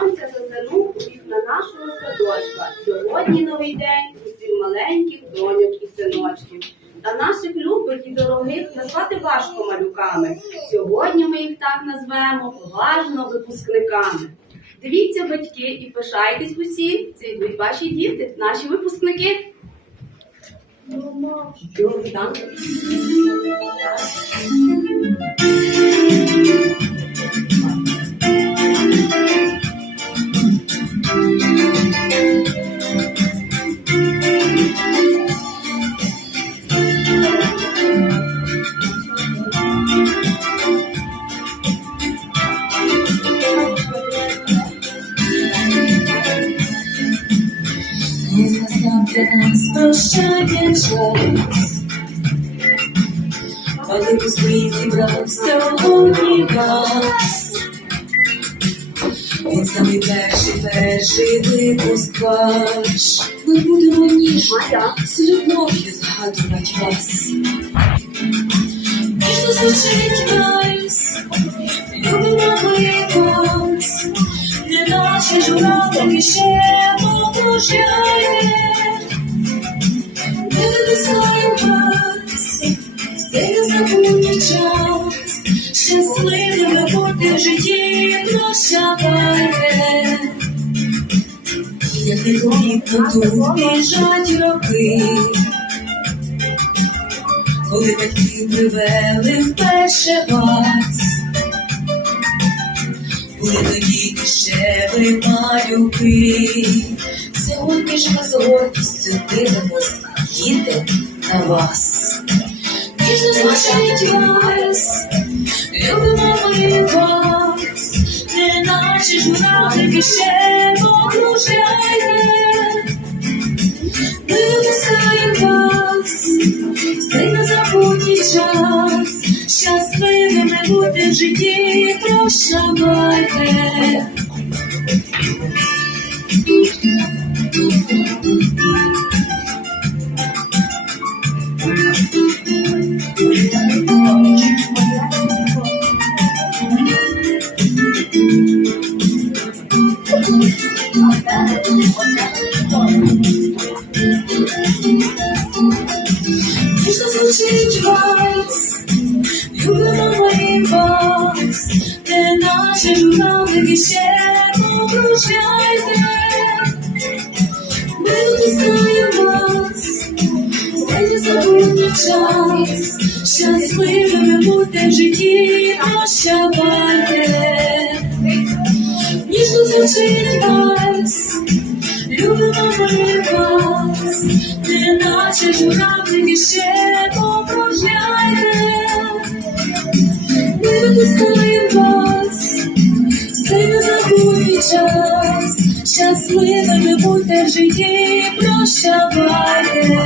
сонця зазирнув у вікна нашого садочка. Сьогодні новий день усім маленьких доньок і синочків. Та наших любих і дорогих назвати важко малюками. Сьогодні ми їх так назвемо поважно випускниками. Дивіться, батьки, і пишайтесь усі. Це йдуть ваші діти, наші випускники. Добрий нас прощання час. Але у свій зібрав сьогодні вас. Він самий перший, перший випуск ваш. Ми будемо ніжно, з любов'ю згадувати вас. Ніжно звучить ще покружляє. Ми випускаємо вас, цей незабутній час. Щасливими бути в житті прощавайте. Як непомітно тут біжать роки, коли батьки привели вперше вас. Були тоді ще ви малюки. Сьогодні ж ми з гордістю дивимось, діти на вас. Ніжно звучить вас, любимо ми вас, не наші журавлики ще покружляйте. Ми випускаємо вас, в цей незабутній час, щасливими бути в житті, прощавайте. Звучить вас, любимо ми вас, де наші журавлики ще покружляйте. Ми випускаємо вас, цей незабутній час, щасливими бути в житті, прощавайте. Ніжно звучить вас, любимо ми вас, не наче журавлики ще покружляйте. Ми випускаємо вас, час, щасливими будьте в житті, прощавайте.